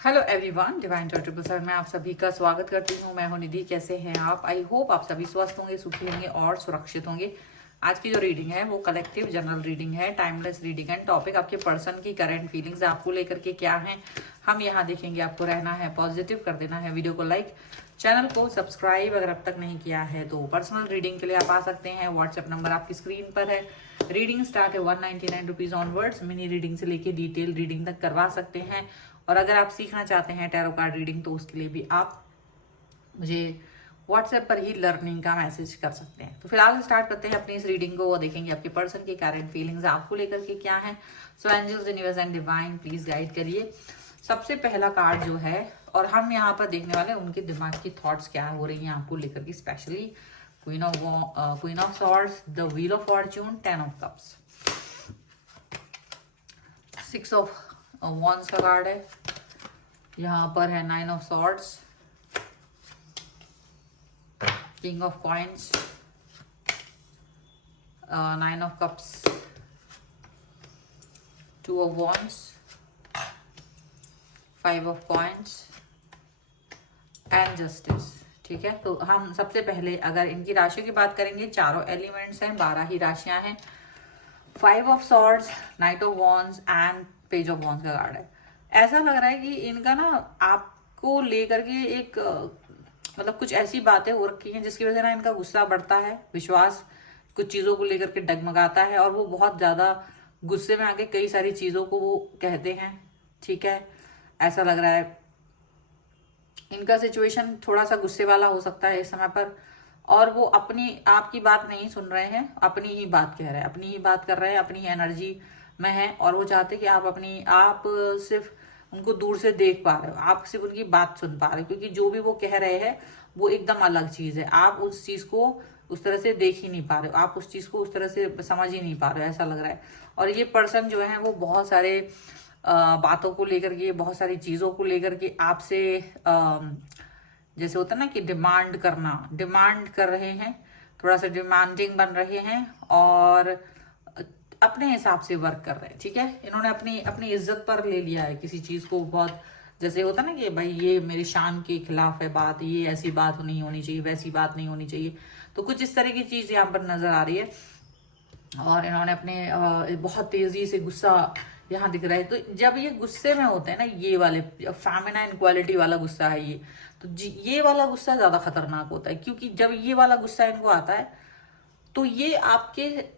Hello everyone, divine Joy triple seven में आप सभी का स्वागत करती हूँ। मैं हूँ निधि। कैसे हैं आप? आई होप आप सभी स्वस्थ होंगे, सुखी होंगे और सुरक्षित होंगे। आज की जो रीडिंग है वो कलेक्टिव जनरल रीडिंग है, टाइमलेस रीडिंग है। टॉपिक आपके पर्सन की करंट फीलिंग्स आपको लेकर के क्या है हम यहाँ देखेंगे। आपको रहना है पॉजिटिव, कर देना है वीडियो को लाइक, चैनल को सब्सक्राइब अगर अब तक नहीं किया है तो। पर्सनल रीडिंग के लिए आप आ सकते हैं, व्हाट्सएप नंबर आपकी स्क्रीन पर है। रीडिंग स्टार्ट है 199 रुपीज ऑनवर्ड्स। मिनी रीडिंग से लेके डिटेल रीडिंग तक करवा सकते हैं। और अगर आप सीखना चाहते हैं टैरो कार्ड रीडिंग तो उसके लिए भी आप मुझे व्हाट्सएप पर ही लर्निंग का मैसेज कर सकते हैं। तो फिलहाल स्टार्ट करते हैं अपनी इस रीडिंग को। वो देखेंगे आपके पर्सन की करंट फीलिंग्स आपको लेकर के क्या है। So angels, universe and divine please guide करिए। सबसे पहला कार्ड जो है और हम यहाँ पर देखने वाले हैं उनके दिमाग की थॉट्स क्या हो रही हैं आपको लेकर के, specially queen of swords, the wheel of Fortune, 10 of cups, 6 of wands का कार्ड है। यहाँ पर है 9 of swords, king of coins, 9 of cups, 2 of wands, 5 of coins and justice. ठीक है, तो हम सबसे पहले अगर इनकी राशियों की बात करेंगे, चारों एलिमेंट्स हैं, 12 ही राशियां हैं। 5 of swords, night of wands and page of wands का कार्ड है। ऐसा लग रहा है कि इनका ना आपको लेकर के एक मतलब कुछ ऐसी बातें हो रखी हैं जिसकी वजह से ना इनका गुस्सा बढ़ता है, विश्वास कुछ चीजों को लेकर के डगमगाता है और वो बहुत ज्यादा गुस्से में आके कई सारी चीजों को वो कहते हैं। ठीक है, ऐसा लग रहा है इनका सिचुएशन थोड़ा सा गुस्से वाला हो सकता है इस समय पर। और वो अपनी आपकी बात नहीं सुन रहे हैं, अपनी ही बात कह रहे हैं, अपनी ही बात कर रहे हैं, अपनी ही एनर्जी में है। और वो चाहते कि आप सिर्फ उनको दूर से देख पा रहे हो, आप सिर्फ उनकी बात सुन पा रहे हो, क्योंकि जो भी वो कह रहे हैं वो एकदम अलग चीज है। आप उस चीज को उस तरह से देख ही नहीं पा रहे हो, आप उस चीज को उस तरह से समझ ही नहीं पा रहे हो, ऐसा लग रहा है। और ये पर्सन जो है वो बहुत सारे बातों को लेकर के, बहुत सारी चीजों को लेकर के आपसे जैसे होता है ना कि डिमांड कर रहे हैं, थोड़ा सा डिमांडिंग बन रहे हैं और अपने हिसाब से वर्क कर रहे हैं। ठीक है, इन्होंने अपनी अपनी इज्जत पर ले लिया है किसी चीज को, बहुत जैसे होता ना कि भाई ये मेरी शान के खिलाफ है बात, ये ऐसी बात नहीं होनी चाहिए, वैसी बात नहीं होनी चाहिए। तो कुछ इस तरह की चीज यहाँ पर नजर आ रही है। और इन्होंने अपने बहुत तेजी से गुस्सा यहाँ दिख रहा है। तो जब ये गुस्से में होते हैं ना, ये वाले फेमिनाइन क्वालिटी वाला गुस्सा है ये, तो ये वाला गुस्सा ज्यादा खतरनाक होता है, क्योंकि जब ये वाला गुस्सा इनको आता है तो ये आपके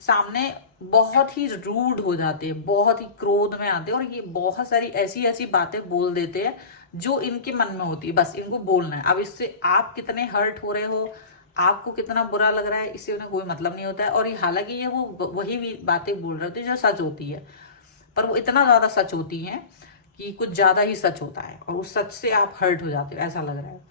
सामने बहुत ही रूड हो जाते हैं, बहुत ही क्रोध में आते हैं और ये बहुत सारी ऐसी ऐसी बातें बोल देते हैं जो इनके मन में होती है, बस इनको बोलना है। अब इससे आप कितने हर्ट हो रहे हो, आपको कितना बुरा लग रहा है, इससे उन्हें कोई मतलब नहीं होता है। और हालांकि ये वो वही भी बातें बोल रहे होते हैं जो सच होती है, पर वो इतना ज्यादा सच होती हैं कि कुछ ज्यादा ही सच होता है और उस सच से आप हर्ट हो जाते हो, ऐसा लग रहा है।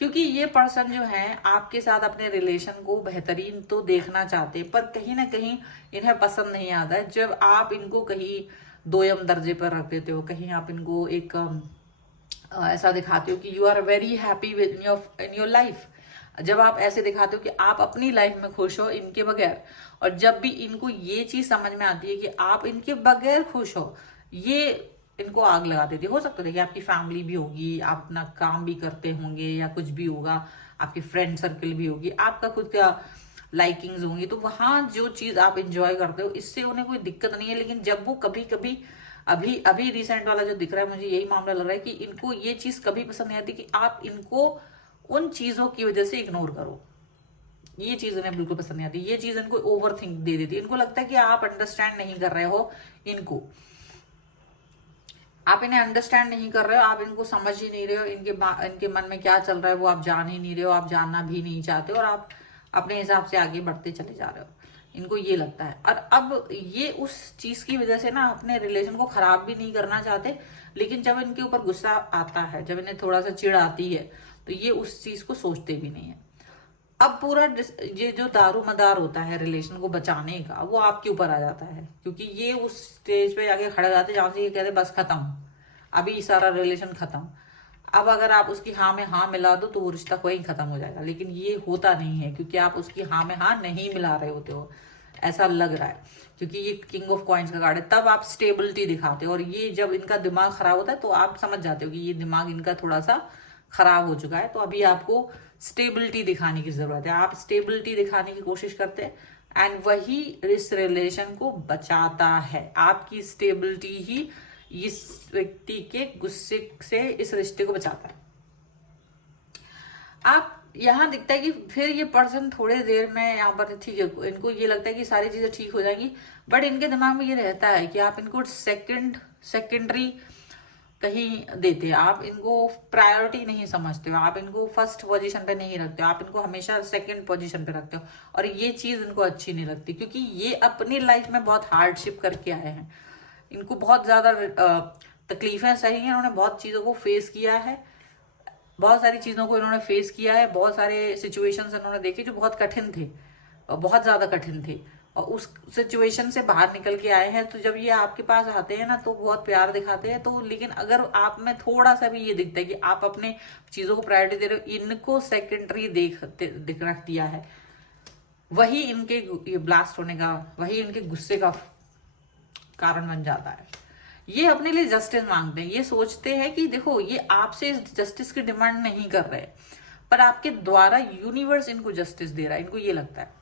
क्योंकि ये पर्सन जो है आपके साथ अपने रिलेशन को बेहतरीन तो देखना चाहते हैं, पर कहीं ना कहीं इन्हें पसंद नहीं आता है जब आप इनको कहीं दोयम दर्जे पर रख देते हो, कहीं आप इनको एक ऐसा दिखाते हो कि you are very happy with in your life. जब आप ऐसे दिखाते हो कि आप अपनी लाइफ में खुश हो इनके बगैर, और जब भी इनको ये चीज समझ में आती है कि आप इनके बगैर खुश हो, ये इनको आग लगा देती है। हो सकता है देखिए आपकी फैमिली भी होगी, आप अपना काम भी करते होंगे या कुछ भी होगा, आपकी फ्रेंड सर्कल भी होगी, आपका खुद का लाइकिंग्स होंगी, तो वहां जो चीज आप इंजॉय करते हो इससे उन्हें कोई दिक्कत नहीं है। लेकिन जब वो कभी कभी अभी अभी रिसेंट वाला जो दिख रहा है, मुझे यही मामला लग रहा है कि इनको ये चीज कभी पसंद नहीं आती कि आप इनको उन चीजों की वजह से इग्नोर करो। ये चीज इन्हें बिल्कुल पसंद नहीं आती, ये चीज इनको ओवर थिंक दे देती है। इनको लगता है कि आप अंडरस्टैंड नहीं कर रहे हो इनको, आप इन्हें अंडरस्टैंड नहीं कर रहे हो, आप इनको समझ ही नहीं रहे हो, इनके मन में क्या चल रहा है वो आप जान ही नहीं रहे हो, आप जानना भी नहीं चाहते और आप अपने हिसाब से आगे बढ़ते चले जा रहे हो, इनको ये लगता है। और अब ये उस चीज की वजह से ना अपने रिलेशन को खराब भी नहीं करना चाहते, लेकिन जब इनके ऊपर गुस्सा आता है, जब इन्हें थोड़ा सा चिढ़ आती है, तो ये उस चीज को सोचते भी नहीं है। अब पूरा ये जो दारू मदार होता है रिलेशन को बचाने का, वो आपके ऊपर आ जाता है, क्योंकि ये उस स्टेज पे जाके खड़े जाते जहां से ये कहते बस खत्म, अभी सारा रिलेशन खत्म। अब अगर आप उसकी हाँ में हाँ मिला दो तो वो रिश्ता वहीं खत्म हो जाएगा, लेकिन ये होता नहीं है क्योंकि आप उसकी हाँ में हाँ नहीं मिला रहे होते हो। ऐसा लग रहा है, क्योंकि ये किंग ऑफ कॉइन्स का कार्ड है। तब आप स्टेबिलिटी दिखाते हो, और ये जब इनका दिमाग खराब होता है तो आप समझ जाते हो कि ये दिमाग इनका थोड़ा सा खराब हो चुका है, तो अभी आपको स्टेबिलिटी दिखाने की जरूरत है। आप स्टेबिलिटी दिखाने की कोशिश करते हैं, एंड वही इस रिलेशन को बचाता है। आपकी स्टेबिलिटी ही इस व्यक्ति के गुस्से से इस रिश्ते को बचाता है। आप यहाँ दिखता है कि फिर ये पर्सन थोड़े देर में यहाँ पर ठीक है, इनको ये लगता है कि सारी चीजें ठीक हो जाएंगी, बट इनके दिमाग में ये रहता है कि आप इनको सेकेंडरी कहीं देते हैं, आप इनको प्रायोरिटी नहीं समझते हो, आप इनको फर्स्ट पोजीशन पे नहीं रखते हो, आप इनको हमेशा सेकंड पोजीशन पे रखते हो, और ये चीज इनको अच्छी नहीं लगती, क्योंकि ये अपनी लाइफ में बहुत हार्डशिप करके आए हैं। इनको बहुत ज्यादा तकलीफें सही हैं, इन्होंने बहुत चीजों को फेस किया है, बहुत सारी चीजों को इन्होंने फेस किया है, बहुत सारे सिचुएशंस इन्होंने देखे जो बहुत कठिन थे, बहुत ज्यादा कठिन थे, और उस सिचुएशन से बाहर निकल के आए हैं। तो जब ये आपके पास आते हैं ना तो बहुत प्यार दिखाते हैं। तो लेकिन अगर आप में थोड़ा सा भी ये दिखता है कि आप अपने चीजों को प्रायोरिटी दे रहे हो, इनको सेकेंडरी रख दिया है, वही इनके ये ब्लास्ट होने का, वही इनके गुस्से का कारण बन जाता है। ये अपने लिए जस्टिस मांगते हैं, ये सोचते हैं कि देखो ये आपसे इस जस्टिस की डिमांड नहीं कर रहे, पर आपके द्वारा यूनिवर्स इनको जस्टिस दे रहा है। इनको ये लगता है,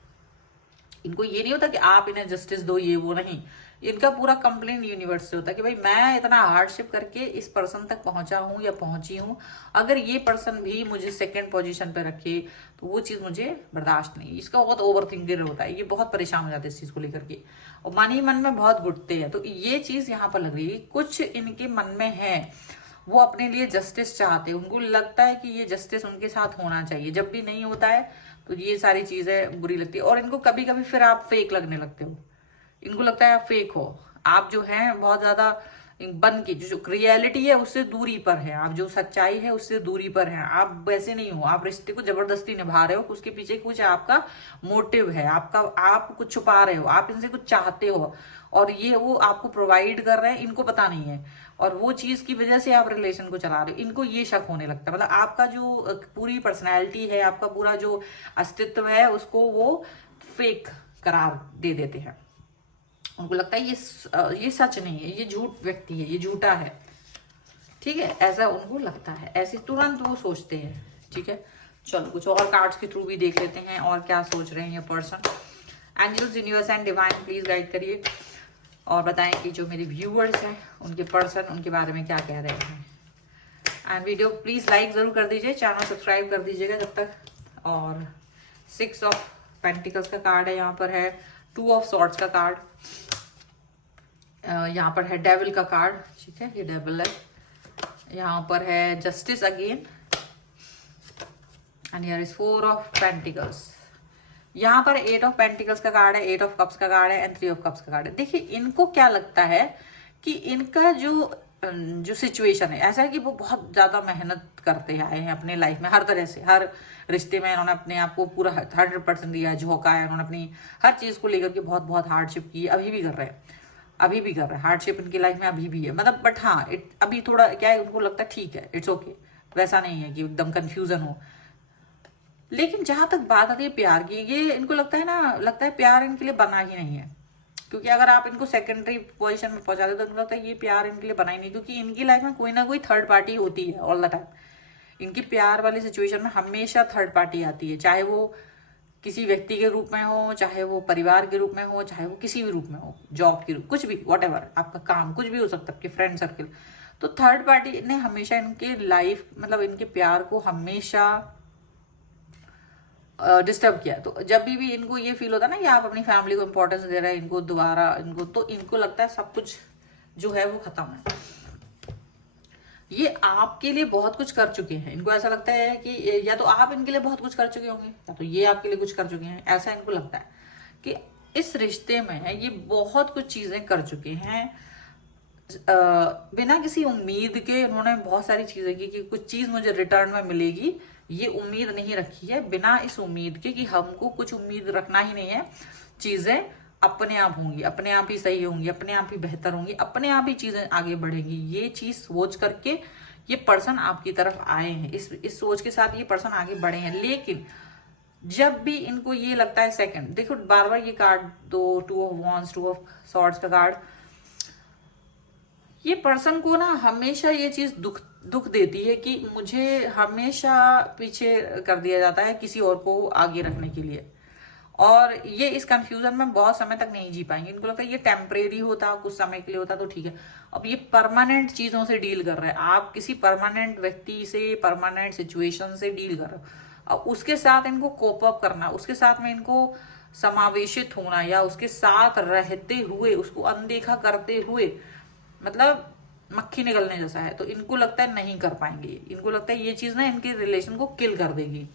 इनको ये नहीं होता कि आप इन्हें जस्टिस दो, ये वो नहीं, इनका पूरा कंप्लेन यूनिवर्स से होता है कि भाई मैं इतना हार्डशिप करके इस पर्सन तक पहुंचा हूं या पहुंची हूं, अगर ये पर्सन भी मुझे सेकंड पोजीशन पे रखे तो वो चीज मुझे बर्दाश्त नहीं। इसका बहुत ओवर थिंकर होता है, ये बहुत परेशान हो जाते हैं इस चीज को लेकर के, और मन ही मन में बहुत घुटते हैं। तो ये चीज यहाँ पर लग रही है, कुछ इनके मन में है, वो अपने लिए जस्टिस चाहते हैं, उनको लगता है कि ये जस्टिस उनके साथ होना चाहिए। जब भी नहीं होता है तो ये सारी चीजें बुरी लगती है, और इनको कभी कभी फिर आप फेक लगने लगते हो, इनको लगता है आप फेक हो, आप जो है बहुत ज्यादा बन के जो रियलिटी है उससे दूरी पर है, आप जो सच्चाई है उससे दूरी पर है, आप वैसे नहीं हो, आप रिश्ते को जबरदस्ती निभा रहे हो, उसके पीछे कुछ आपका मोटिव है, आप कुछ छुपा रहे हो, आप इनसे कुछ चाहते हो, और ये वो आपको प्रोवाइड कर रहे हैं, इनको पता नहीं है, और वो चीज की वजह से आप रिलेशन को चला रहे हो। इनको ये शक होने लगता है, मतलब आपका जो पूरी पर्सनैलिटी है, आपका पूरा जो अस्तित्व है, उसको वो फेक करार दे देते हैं। उनको लगता है ये सच नहीं है, ये झूठ व्यक्ति है, ये झूठा है, ठीक है, ऐसा उनको लगता है, ऐसे तुरंत वो सोचते हैं। ठीक है, चलो कुछ और कार्ड्स के थ्रू भी देख लेते हैं और क्या सोच रहे हैं ये person. Angels, universe and divine please guide करिए और बताएं कि जो मेरे व्यूअर्स हैं उनके पर्सन उनके बारे में क्या कह रहे हैं। एंड वीडियो प्लीज लाइक जरूर कर दीजिए, चैनल सब्सक्राइब कर दीजिएगा जब तक। और 6 ऑफ पेंटिकल्स का कार्ड है, यहाँ पर है 2 ऑफ सॉर्ड्स का कार्ड, यहाँ पर है डेविल का कार्ड, ठीक है, ये डेविल है, यहाँ पर है justice again, and here is 4 of pentacles. यहाँ पर 8 ऑफ पेंटिकल्स का कार्ड है, 8 ऑफ कप्स का कार्ड है, एंड 3 ऑफ कप्स का कार्ड है। देखिए इनको क्या लगता है कि इनका जो सिचुएशन है ऐसा है कि वो बहुत ज्यादा मेहनत करते आए हैं अपने लाइफ में, हर तरह से, हर रिश्ते में इन्होंने अपने आप को पूरा 100% दिया, झोंका है, इन्होंने अपनी हर चीज को लेकर के बहुत बहुत हार्डशिप की, अभी भी कर रहे हैं, अभी भी कर रहे हैं हार्डशिप इनकी लाइफ में, अभी भी है, मतलब बट हाँ अभी थोड़ा क्या है, उनको लगता है ठीक है, इट्स ओके, वैसा नहीं है कि एकदम कंफ्यूजन हो। लेकिन जहां तक बात आती है प्यार की, ये इनको लगता है प्यार इनके लिए बना ही नहीं है, क्योंकि अगर आप इनको सेकेंडरी पोजीशन में पहुंचा देते तो इनको लगता है ये प्यार इनके लिए बना ही नहीं, क्योंकि इनकी लाइफ में कोई ना कोई थर्ड पार्टी होती है ऑल द टाइम। इनकी प्यार वाली सिचुएशन में हमेशा थर्ड पार्टी आती है, चाहे वो किसी व्यक्ति के रूप में हो, चाहे वो परिवार के रूप में हो, चाहे वो किसी भी रूप में हो, जॉब के रूप, कुछ भी, व्हाटएवर, आपका काम कुछ भी हो सकता है, आपके फ्रेंड सर्कल। तो थर्ड पार्टी ने हमेशा इनके लाइफ, मतलब इनके प्यार को हमेशा डिस्टर्ब किया। तो जब भी इनको ये फील होता है ना कि आप अपनी फैमिली को इंपॉर्टेंस दे रहे हैं, इनको दोबारा इनको, तो इनको लगता है सब कुछ जो है वो खत्म है। ये आपके लिए बहुत कुछ कर चुके हैं, इनको ऐसा लगता है कि या तो आप इनके लिए बहुत कुछ कर चुके होंगे, या तो ये आपके लिए कुछ कर चुके हैं, ऐसा इनको लगता है कि इस रिश्ते में ये बहुत कुछ चीजें कर चुके हैं, बिना किसी उम्मीद के इन्होंने बहुत सारी चीजें की कि कुछ चीज मुझे रिटर्न में मिलेगी, ये उम्मीद नहीं रखी है, बिना इस उम्मीद के कि हमको कुछ उम्मीद रखना ही नहीं है, चीजें अपने आप होंगी, अपने आप ही सही होंगी, अपने आप ही बेहतर होंगी, अपने आप ही चीजें आगे बढ़ेंगी, ये चीज सोच करके ये पर्सन आपकी तरफ आए हैं, इस सोच के साथ ये पर्सन आगे बढ़े हैं। लेकिन जब भी इनको ये लगता है सेकंड, देखो बार बार ये कार्ड दो, 2 ऑफ वॉन्ड्स, 2 ऑफ सॉर्ड्स का कार्ड, ये पर्सन को ना हमेशा ये चीज दुख देती है कि मुझे हमेशा पीछे कर दिया जाता है किसी और को आगे रखने के लिए, और ये इस कंफ्यूजन में बहुत समय तक नहीं जी पाएंगे। इनको लगता है ये टेम्परेरी होता, कुछ समय के लिए होता तो ठीक है, अब ये परमानेंट चीजों से डील कर रहे हैं, आप किसी परमानेंट व्यक्ति से, परमानेंट सिचुएशन से डील कर रहे हो। अब उसके साथ इनको कोप अप करना, उसके साथ में इनको समावेशित होना, या उसके साथ रहते हुए उसको अनदेखा करते हुए, मतलब मक्खी निकलने जैसा है। तो इनको लगता है नहीं कर पाएंगे, इनको लगता है ये चीज ना इनके रिलेशन को किल कर देगी।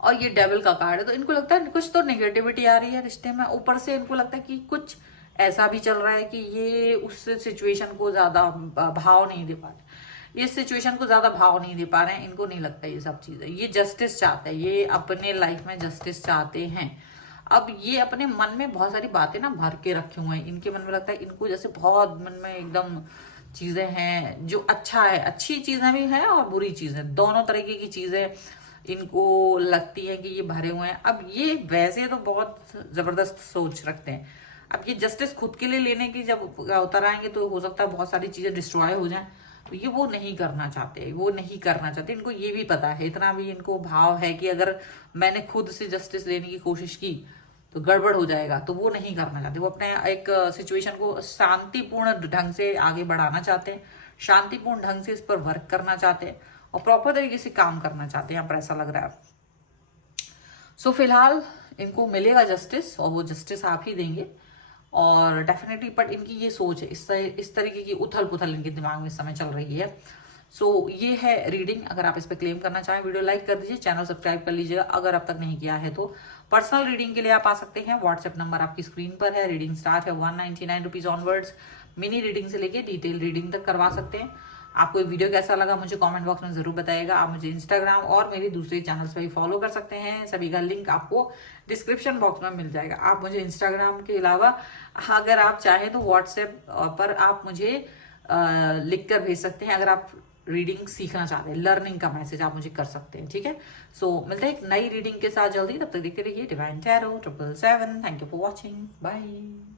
और ये डेविल का कार्ड है, तो इनको लगता है कुछ तो नेगेटिविटी आ रही है रिश्ते में, ऊपर से इनको लगता है कि कुछ ऐसा भी चल रहा है कि ये उस सिचुएशन को ज्यादा भाव नहीं दे पा रहे, इस सिचुएशन को ज्यादा भाव नहीं दे पा रहे हैं। इनको नहीं लगता ये सब चीजें, ये जस्टिस चाहते हैं, ये अपने लाइफ में जस्टिस चाहते हैं। अब ये अपने मन में बहुत सारी बातें ना भर के रखे हुए हैं, इनके मन में लगता है इनको जैसे बहुत मन में एकदम चीजें हैं जो अच्छा है, अच्छी चीजें भी हैं और बुरी चीजें, दोनों तरीके की चीजें इनको लगती है कि ये भरे हुए हैं। अब ये वैसे तो बहुत जबरदस्त सोच रखते हैं, अब ये जस्टिस खुद के लिए लेने की जब उतर आएंगे तो हो सकता है बहुत सारी चीजें डिस्ट्रॉय हो जाएं, तो ये वो नहीं करना चाहते, वो नहीं करना चाहते। इनको ये भी पता है, इतना भी इनको भाव है कि अगर मैंने खुद से जस्टिस लेने की कोशिश की तो गड़बड़ हो जाएगा, तो वो नहीं करना चाहते। वो अपने एक सिचुएशन को शांतिपूर्ण ढंग से आगे बढ़ाना चाहते हैं, शांतिपूर्ण ढंग से इस पर वर्क करना चाहते हैं और प्रॉपर तरीके से काम करना चाहते हैं, यहाँ पर ऐसा लग रहा है। सो फिलहाल इनको मिलेगा जस्टिस, और वो जस्टिस आप ही देंगे, और डेफिनेटली। बट इनकी ये सोच है, इस तरीके की उथल पुथल इनके दिमाग में इस समय चल रही है। सो ये है रीडिंग। अगर आप इस पर क्लेम करना चाहें, वीडियो लाइक कर दीजिए, चैनल सब्सक्राइब कर लीजिएगा अगर अब तक नहीं किया है तो। पर्सनल रीडिंग के लिए आप आ सकते हैं, व्हाट्सएप नंबर आपकी स्क्रीन पर है। रीडिंग स्टार्ट है 199 रुपीज ऑनवर्ड्स। मिनी रीडिंग से लेके डिटेल रीडिंग तक करवा सकते हैं। आपको ये वीडियो कैसा लगा मुझे कमेंट बॉक्स में जरूर बताइएगा। आप मुझे इंस्टाग्राम और मेरे दूसरे चैनल्स पर भी फॉलो कर सकते हैं, सभी का लिंक आपको डिस्क्रिप्शन बॉक्स में मिल जाएगा। आप मुझे इंस्टाग्राम के अलावा अगर आप चाहें तो व्हाट्सएप पर आप मुझे लिख कर भेज सकते हैं। अगर आप रीडिंग सीखना चाहते हैं, लर्निंग का मैसेज आप मुझे कर सकते हैं, ठीक है। सो मिलते हैं एक नई रीडिंग के साथ जल्दी, तब तक देखते रहिए divine tarot 777। Thank you for watching, bye.